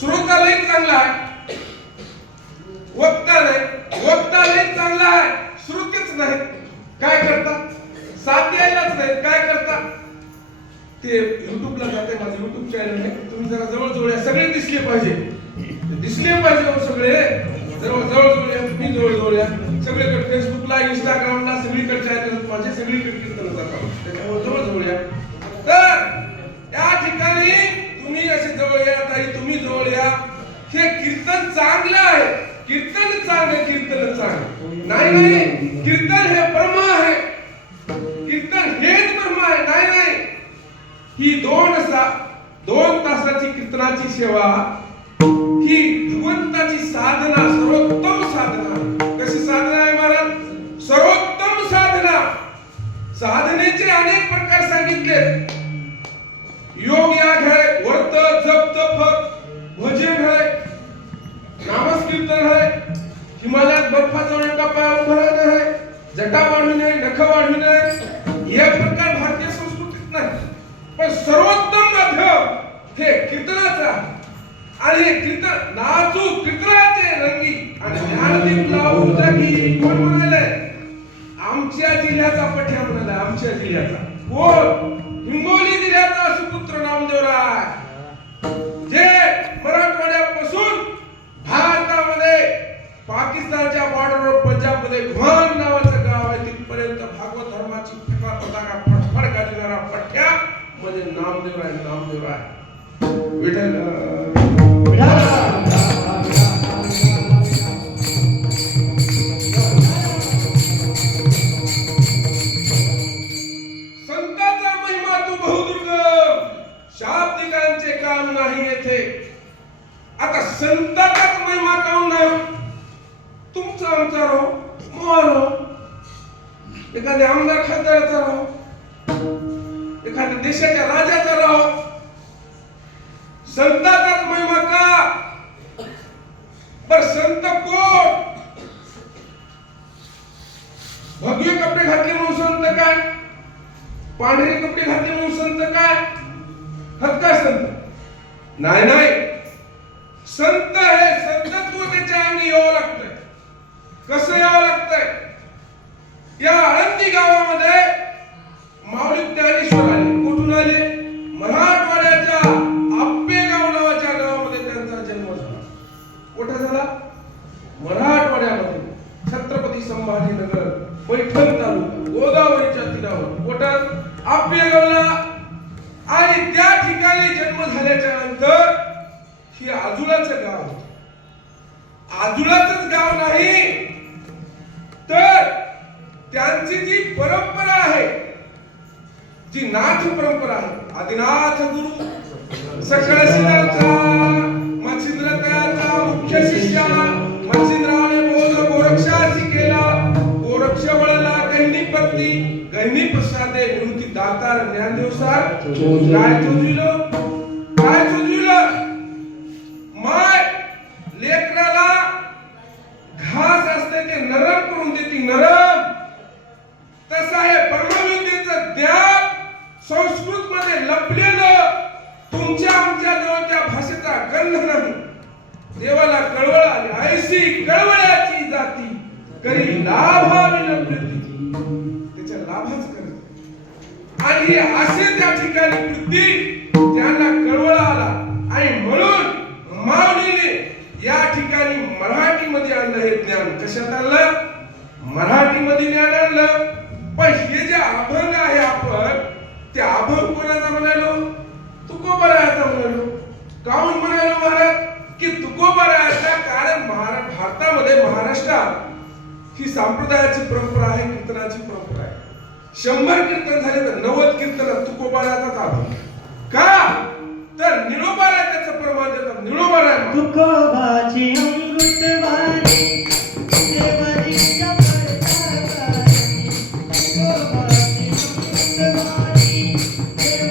श्रोता चांगला आहे? वक्तालय नाही चांगला आहे. श्रुतीच नाही. काय करतात साथ यायलाच नाही. काय करतात ते युट्यूबला जाते माझं युट्यूब चॅनल आहे. तुम्ही जरा जवळ जवळ या सगळे दिसले पाहिजे. दिसले पाहिजे हो सगळे. जवळ जवळ जवळ या तुम्ही जवळ जवळ या. सगळीकडे फेसबुकला इंस्टाग्रामला सगळीकडे चॅनल माझे सगळीकडे कीर्तन जातात त्याच्यामुळे नाही नाही. कीर्तन हे ब्रह्म आहे. कीर्तन हेच ब्रह्म आहे. नाही नाही. ही दोन सा दोन तासाची कीर्तनाची सेवा ही भगवंताची साधना सर्वोत्तम साधना. कशी साधना आहे महाराज? सर्वोत्तम साधना. साधनेचे अनेक प्रकार सांगितले. योग याग घ्याय वर्त जप तप भजन आहे नामस्कीर्तन आहे हिमालयात बर्फाचा जाऊन एका पायावर उभं आहे? जटा वाढविणे नख वाढविणे हे प्रकार भारतीय संस्कृतीत नाही. पण सर्वोत्तम माध्यम हे कीर्तनाचं आहे. आणि हे कीर्तन नाचू कीर्तनाचे रंगी आणि ज्ञानदीप लावून जागी कोण म्हणाले? आमच्या जिल्ह्याचा पठ्या म्हणाला आमच्या जिल्ह्याचा. कोण? हिंगोली नामदेवराय नामदेवराय विठ्ठल संतांचा महिमा तू बहुदुर्गम शाब्दिकांचे काम नाही येथे. आता संतांचाच महिमा काऊन नाही तुमचा आमचा राहो मोहन एखाद्या आमदार खासदाराचा राहो. एखाद्या देशाच्या राजाचा राहो संताचाच महिमा का पर संत कोण? भगवे कपडे घातले म्हणून संत काय? पांढरे कपडे घातले म्हणून संत काय? हक्का संत? नाही नाही. संत हे संतत्व त्याच्या अंगी यावं लागतंय. कसं यावं लागतंय? या आळंदी गावामध्ये मराठवाड्यामध्ये छत्रपती संभाजीनगर पैठण तालुका गोदावरीच्या तीरावर कोटात आप्पेगावला आणि त्या ठिकाणी जन्म झाल्याच्यानंतर ही आजुलाच गाव आजुलाच गाव नाही तर त्यांची जी परंपरा आहे जी नाथ परंपरा आहे आदिनाथ गुरु सकळ प्रसादे निवृत्ती दातार ज्ञानदेव सार काय चोजविलं काय चोजविलं माय लेकराला घास असते ते नरम करून देते नरम. तसं आहे ब्रह्मविद्येचं ज्ञान संस्कृत मध्ये लपलेलं तुमच्या आमच्या जवळ त्या भाषेचा गंध नाही. देवाला कळवळ आली ऐशी कळवळ्याची जाती. करी लाभावी न प्रीती लाभच करत. आणि असे त्या ठिकाणी वृत्ती त्यांना कळवळ आला. आणि म्हणून माऊलीने या ठिकाणी मराठीमध्ये आणलं हे ज्ञान. कशात आणलं? मराठीमध्ये ज्ञान आणलं. पण हे जे अभंग आहे आपण ते अभंग कोणाचा म्हणालो? तुकोबरायाचा म्हणालो. काऊन म्हणालो महाराज? की तुकोबरायाचा कारण महारा भारतामध्ये महाराष्ट्रात ही संप्रदायाची परंपरा आहे कीर्तनाची परंपरा आहे. शंभर कीर्तन झाले तर नव्वद कीर्तन तुकोबाळाचा ताबा का तर निळोबाला त्याचं प्रमाण देतात. निळोबाला तुकोबाची अमृतवाणी.